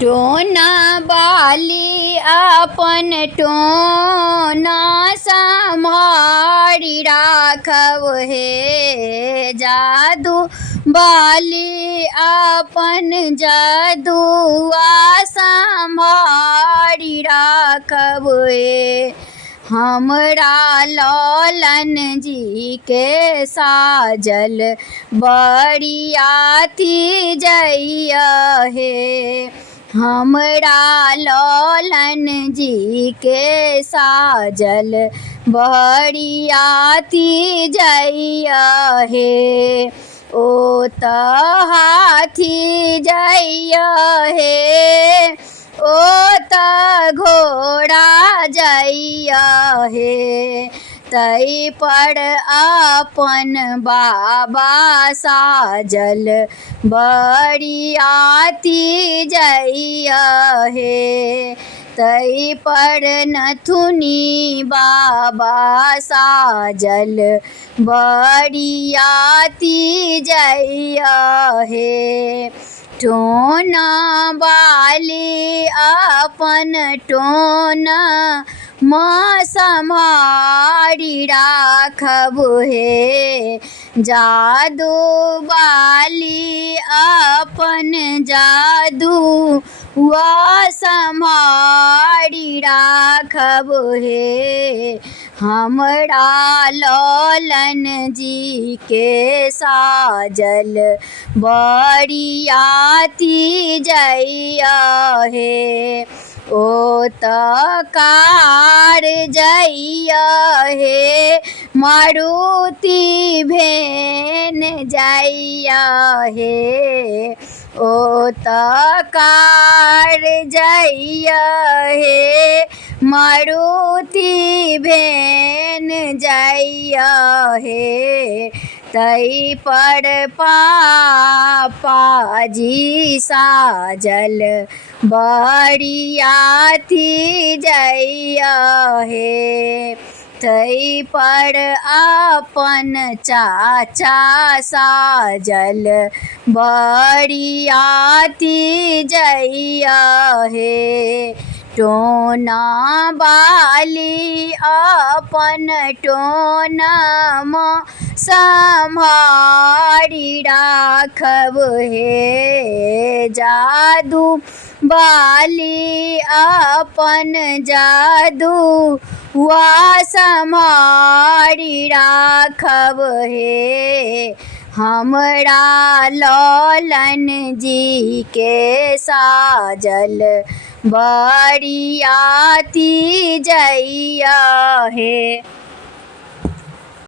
टोना बाली अपन टोना सम्हारी राखब हे। जादू बाली अपन जादुआ सम्हारी राखब हे। हमरा ललन जी के साजल बरियाती जइया हे। हमरा ललन जी के साजल बरियाती जइया हे। ओ त हाथी जइया हे, ओ त घोड़ा जइया हे। तई पर अपन बाबा साजल बरियाती जइया हे। तई पर नथुनी बाबा साजल बरियाती जइया हे। टोना बाली अपन टोना माँ सम्हारी राखब हे। जादू बाली अपन जादू वा सम्हारी राखब हे। हमरा ललन जी के साजल बरियाती जइया हे। ओ त कार जइया हे, मारुति भेन जइया हे। ओ त कार जइया हे, मारुति भेन जइया हे। तई पर पापा जी साजल बरियाती जइया हे। तई पर अपन चाचा साजल बरियाती जइया हे। टोना बाली अपन टोना माँ सम्हारी राखब हे। जादू बाली अपन जादू वा सम्हारी राखब हे। हमरा ललन जी के साजल बरियाती जइया हे।